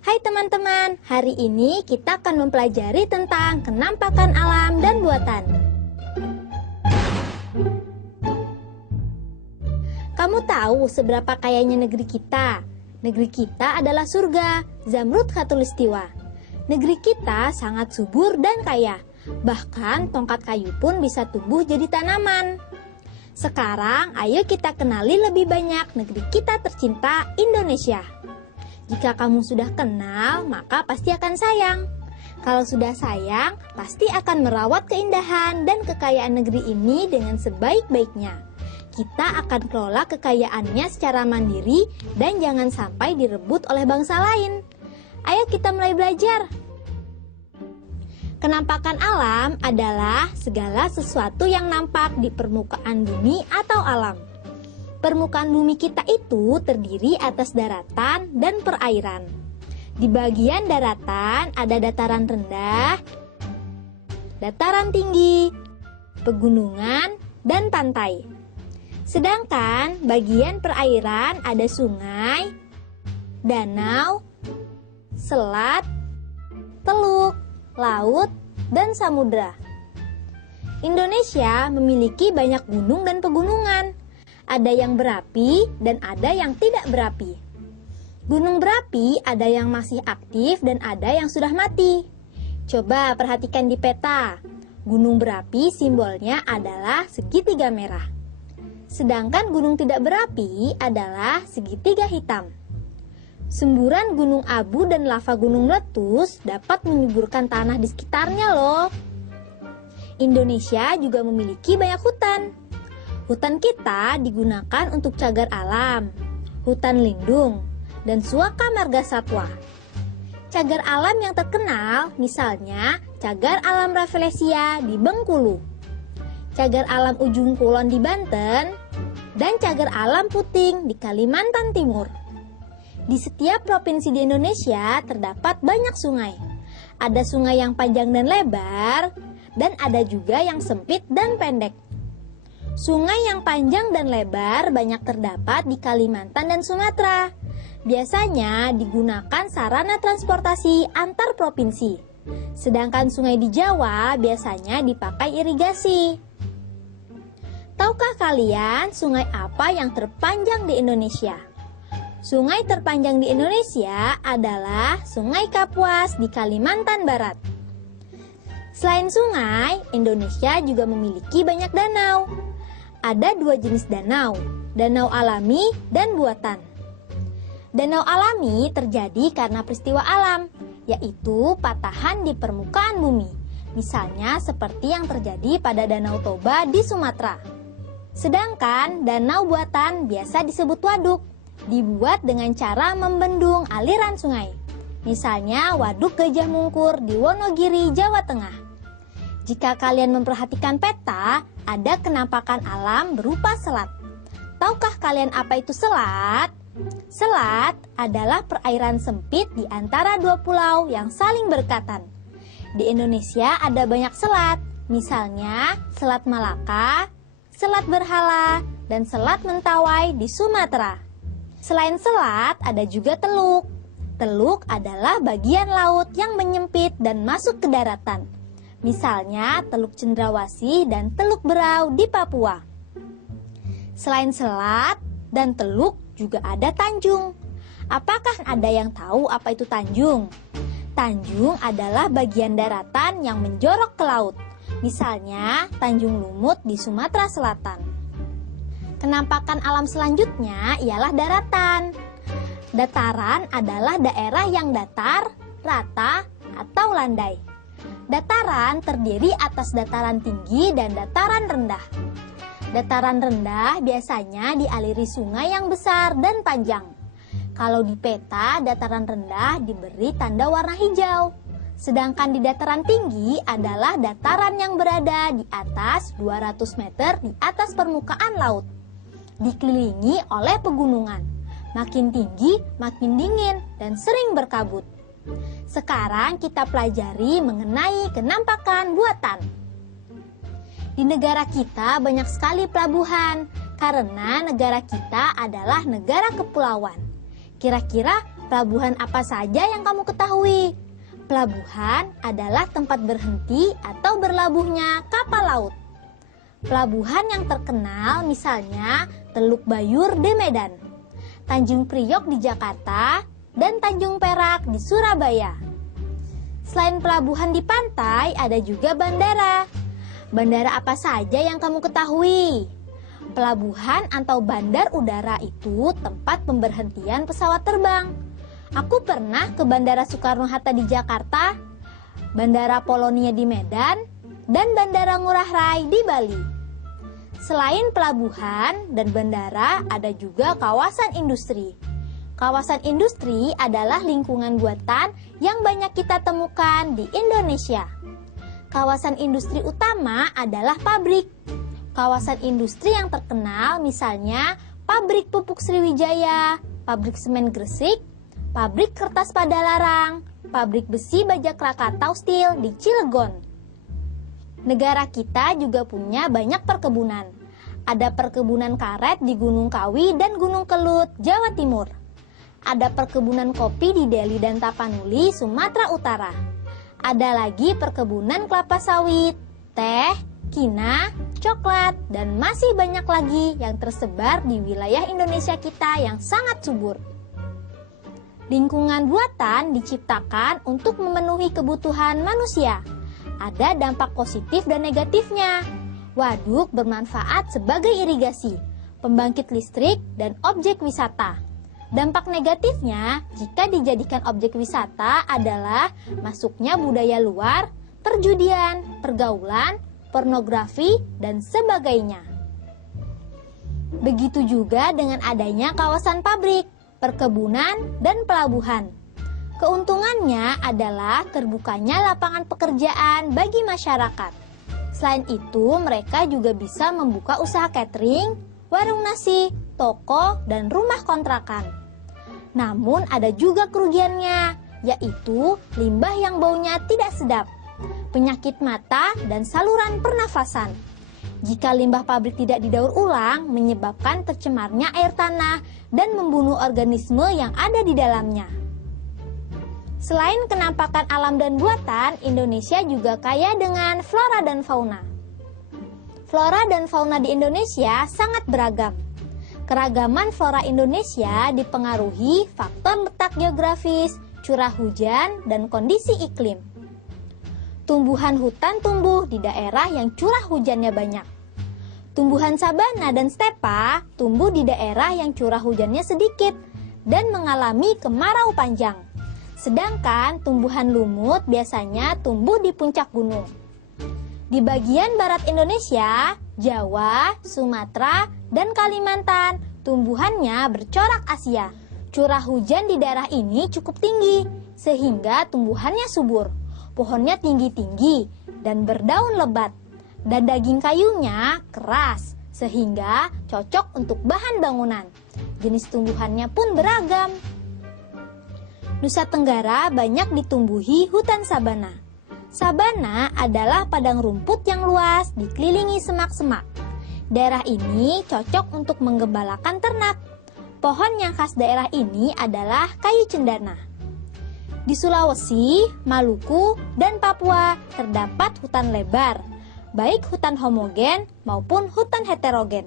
Hai teman-teman, hari ini kita akan mempelajari tentang kenampakan alam dan buatan. Kamu tahu seberapa kayanya negeri kita? Negeri kita adalah surga, Zamrud Khatulistiwa. Negeri kita sangat subur dan kaya, bahkan tongkat kayu pun bisa tumbuh jadi tanaman. Sekarang, ayo kita kenali lebih banyak negeri kita tercinta, Indonesia. Jika kamu sudah kenal, maka pasti akan sayang. Kalau sudah sayang, pasti akan merawat keindahan dan kekayaan negeri ini dengan sebaik-baiknya. Kita akan kelola kekayaannya secara mandiri dan jangan sampai direbut oleh bangsa lain. Ayo kita mulai belajar. Kenampakan alam adalah segala sesuatu yang nampak di permukaan bumi atau alam. Permukaan bumi kita itu terdiri atas daratan dan perairan. Di bagian daratan ada dataran rendah, dataran tinggi, pegunungan, dan pantai. Sedangkan bagian perairan ada sungai, danau, selat, teluk, laut, dan samudra. Indonesia memiliki banyak gunung dan pegunungan. Ada yang berapi dan ada yang tidak berapi. Gunung berapi ada yang masih aktif dan ada yang sudah mati. Coba perhatikan di peta. Gunung berapi simbolnya adalah segitiga merah. Sedangkan gunung tidak berapi adalah segitiga hitam. Semburan gunung abu dan lava gunung meletus dapat menyuburkan tanah di sekitarnya loh. Indonesia juga memiliki banyak hutan. Hutan kita digunakan untuk cagar alam, hutan lindung, dan suaka marga satwa. Cagar alam yang terkenal misalnya cagar alam Rafflesia di Bengkulu, cagar alam Ujung Kulon di Banten, dan cagar alam Puting di Kalimantan Timur. Di setiap provinsi di Indonesia terdapat banyak sungai. Ada sungai yang panjang dan lebar, dan ada juga yang sempit dan pendek. Sungai yang panjang dan lebar banyak terdapat di Kalimantan dan Sumatera. Biasanya digunakan sarana transportasi antar provinsi. Sedangkan sungai di Jawa biasanya dipakai irigasi. Tahukah kalian sungai apa yang terpanjang di Indonesia? Sungai terpanjang di Indonesia adalah Sungai Kapuas di Kalimantan Barat. Selain sungai, Indonesia juga memiliki banyak danau. Ada dua jenis danau, danau alami dan buatan. Danau alami terjadi karena peristiwa alam, yaitu patahan di permukaan bumi. Misalnya seperti yang terjadi pada Danau Toba di Sumatera. Sedangkan danau buatan biasa disebut waduk, dibuat dengan cara membendung aliran sungai. Misalnya Waduk Gajah Mungkur di Wonogiri, Jawa Tengah. Jika kalian memperhatikan peta, ada kenampakan alam berupa selat. Tahukah kalian apa itu selat? Selat adalah perairan sempit di antara dua pulau yang saling berdekatan. Di Indonesia ada banyak selat, misalnya Selat Malaka, Selat Berhala, dan Selat Mentawai di Sumatera. Selain selat, ada juga teluk. Teluk adalah bagian laut yang menyempit dan masuk ke daratan. Misalnya Teluk Cendrawasih dan Teluk Berau di Papua. Selain selat dan teluk juga ada tanjung. Apakah ada yang tahu apa itu tanjung? Tanjung adalah bagian daratan yang menjorok ke laut. Misalnya Tanjung Lumut di Sumatera Selatan. Kenampakan alam selanjutnya ialah daratan. Dataran adalah daerah yang datar, rata, atau landai. Dataran terdiri atas dataran tinggi dan dataran rendah. Dataran rendah biasanya dialiri sungai yang besar dan panjang. Kalau di peta, dataran rendah diberi tanda warna hijau. Sedangkan di dataran tinggi adalah dataran yang berada di atas 200 meter di atas permukaan laut. Dikelilingi oleh pegunungan. Makin tinggi, makin dingin, dan sering berkabut. Sekarang kita pelajari mengenai kenampakan buatan. Di negara kita banyak sekali pelabuhan, karena negara kita adalah negara kepulauan. Kira-kira Pelabuhan apa saja yang kamu ketahui? Pelabuhan adalah tempat berhenti atau berlabuhnya kapal laut. Pelabuhan yang terkenal misalnya Teluk Bayur di Medan, Tanjung Priok di Jakarta, dan Tanjung Perak di Surabaya. Selain pelabuhan di pantai, ada juga bandara. Bandara apa saja yang kamu ketahui? Pelabuhan atau bandar udara itu tempat pemberhentian pesawat terbang. Aku pernah ke Bandara Soekarno-Hatta di Jakarta, Bandara Polonia di Medan, dan Bandara Ngurah Rai di Bali. Selain pelabuhan dan bandara, ada juga kawasan industri. Kawasan industri adalah lingkungan buatan yang banyak kita temukan di Indonesia. Kawasan industri utama adalah pabrik. Kawasan industri yang terkenal misalnya Pabrik Pupuk Sriwijaya, Pabrik Semen Gresik, Pabrik Kertas Padalarang, Pabrik Besi Baja Krakatau Steel di Cilegon. Negara kita juga punya banyak perkebunan. Ada perkebunan karet di Gunung Kawi dan Gunung Kelut, Jawa Timur. Ada perkebunan kopi di Deli dan Tapanuli, Sumatera Utara. Ada lagi perkebunan kelapa sawit, teh, kina, coklat, dan masih banyak lagi yang tersebar di wilayah Indonesia kita yang sangat subur. Lingkungan buatan diciptakan untuk memenuhi kebutuhan manusia. Ada dampak positif dan negatifnya. Waduk bermanfaat sebagai irigasi, pembangkit listrik, dan objek wisata. Dampak negatifnya jika dijadikan objek wisata adalah masuknya budaya luar, perjudian, pergaulan, pornografi, dan sebagainya. Begitu juga dengan adanya kawasan pabrik, perkebunan, dan pelabuhan. Keuntungannya adalah terbukanya lapangan pekerjaan bagi masyarakat. Selain itu, mereka juga bisa membuka usaha catering, warung nasi, toko, dan rumah kontrakan. Namun ada juga kerugiannya, yaitu limbah yang baunya tidak sedap, penyakit mata, dan saluran pernafasan. Jika limbah pabrik tidak didaur ulang, menyebabkan tercemarnya air tanah dan membunuh organisme yang ada di dalamnya. Selain kenampakan alam dan buatan, Indonesia juga kaya dengan flora dan fauna. Flora dan fauna di Indonesia sangat beragam. Keragaman flora Indonesia dipengaruhi faktor letak geografis, curah hujan, dan kondisi iklim. Tumbuhan hutan tumbuh di daerah yang curah hujannya banyak. Tumbuhan sabana dan stepa tumbuh di daerah yang curah hujannya sedikit dan mengalami kemarau panjang. Sedangkan tumbuhan lumut biasanya tumbuh di puncak gunung. Di bagian barat Indonesia, Jawa, Sumatera, dan Kalimantan, tumbuhannya bercorak Asia. Curah hujan di daerah ini cukup tinggi, sehingga tumbuhannya subur. Pohonnya tinggi-tinggi dan berdaun lebat, dan daging kayunya keras, sehingga cocok untuk bahan bangunan. Jenis tumbuhannya pun beragam. Nusa Tenggara banyak ditumbuhi hutan sabana. Sabana adalah padang rumput yang luas dikelilingi semak-semak. Daerah ini cocok untuk menggembalakan ternak. Pohon yang khas daerah ini adalah kayu cendana. Di Sulawesi, Maluku, dan Papua terdapat hutan lebar, baik hutan homogen maupun hutan heterogen.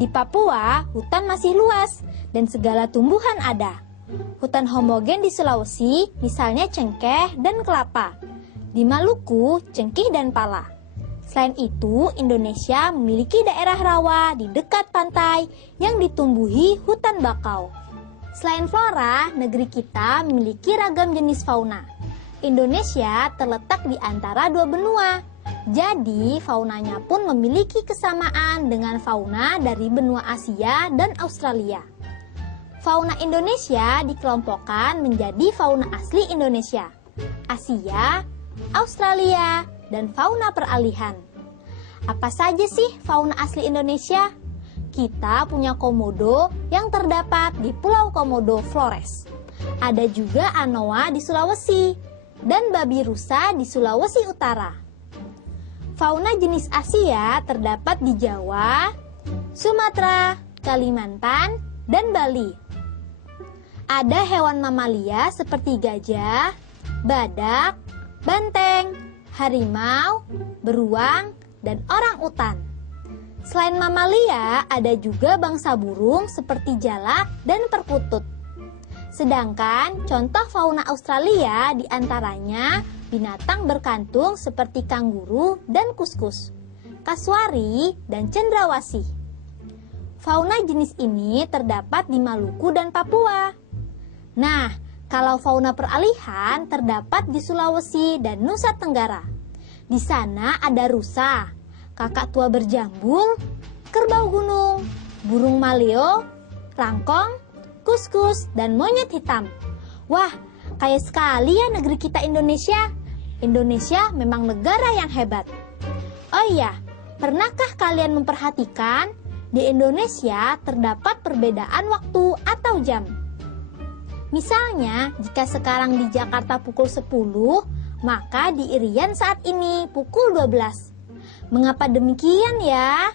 Di Papua, hutan masih luas dan segala tumbuhan ada. Hutan homogen di Sulawesi, misalnya cengkeh dan kelapa. Di Maluku, cengkih dan pala. Selain itu, Indonesia memiliki daerah rawa di dekat pantai yang ditumbuhi hutan bakau. Selain flora, negeri kita memiliki ragam jenis fauna. Indonesia terletak di antara dua benua. Jadi, faunanya pun memiliki kesamaan dengan fauna dari benua Asia dan Australia. Fauna Indonesia dikelompokkan menjadi fauna asli Indonesia, Asia, Australia, dan fauna peralihan. Apa saja sih fauna asli Indonesia? Kita punya komodo yang terdapat di Pulau Komodo Flores. Ada juga anoa di Sulawesi dan babi rusa di Sulawesi Utara. Fauna jenis Asia terdapat di Jawa, Sumatera, Kalimantan, dan Bali. Ada hewan mamalia seperti gajah, badak, banteng, harimau, beruang, dan orang utan. Selain mamalia, ada juga bangsa burung seperti jalak dan perkutut. Sedangkan contoh fauna Australia diantaranya binatang berkantung seperti kanguru dan kuskus, kasuari, dan cendrawasih. Fauna jenis ini terdapat di Maluku dan Papua. Nah, kalau fauna peralihan terdapat di Sulawesi dan Nusa Tenggara. Di sana ada rusa, kakak tua berjambul, kerbau gunung, burung maleo, rangkong, kuskus, dan monyet hitam. Wah, kaya sekali ya negeri kita Indonesia. Indonesia memang negara yang hebat. Oh iya, pernahkah kalian memperhatikan di Indonesia terdapat perbedaan waktu atau jam? Misalnya, jika sekarang di Jakarta pukul 10, maka di Irian saat ini pukul 12. Mengapa demikian ya?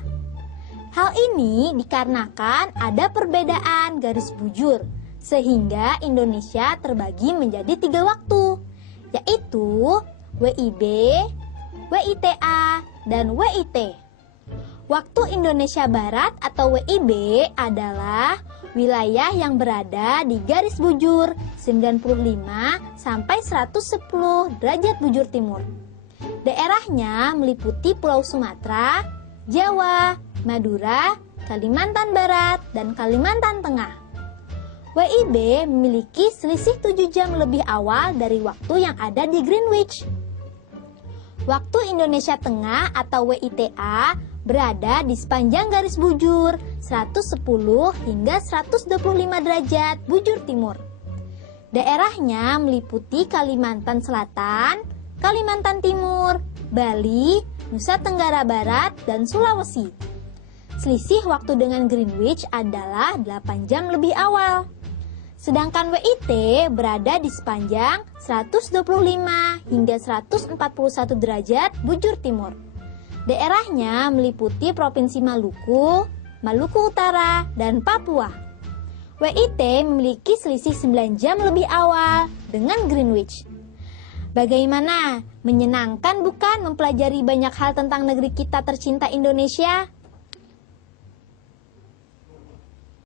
Hal ini dikarenakan ada perbedaan garis bujur, sehingga Indonesia terbagi menjadi 3 waktu, yaitu WIB, WITA, dan WIT. Waktu Indonesia Barat atau WIB adalah wilayah yang berada di garis bujur 95 sampai 110 derajat bujur timur. Daerahnya meliputi Pulau Sumatera, Jawa, Madura, Kalimantan Barat, dan Kalimantan Tengah. WIB memiliki selisih 7 jam lebih awal dari waktu yang ada di Greenwich. Waktu Indonesia Tengah atau WITA berada di sepanjang garis bujur 110 hingga 125 derajat bujur timur. Daerahnya meliputi Kalimantan Selatan, Kalimantan Timur, Bali, Nusa Tenggara Barat, dan Sulawesi. Selisih waktu dengan Greenwich adalah 8 jam lebih awal. Sedangkan WIT berada di sepanjang 125 hingga 141 derajat bujur timur. Daerahnya meliputi Provinsi Maluku, Maluku Utara, dan Papua. WIT memiliki selisih 9 jam lebih awal dengan Greenwich. Bagaimana? Menyenangkan bukan mempelajari banyak hal tentang negeri kita tercinta Indonesia?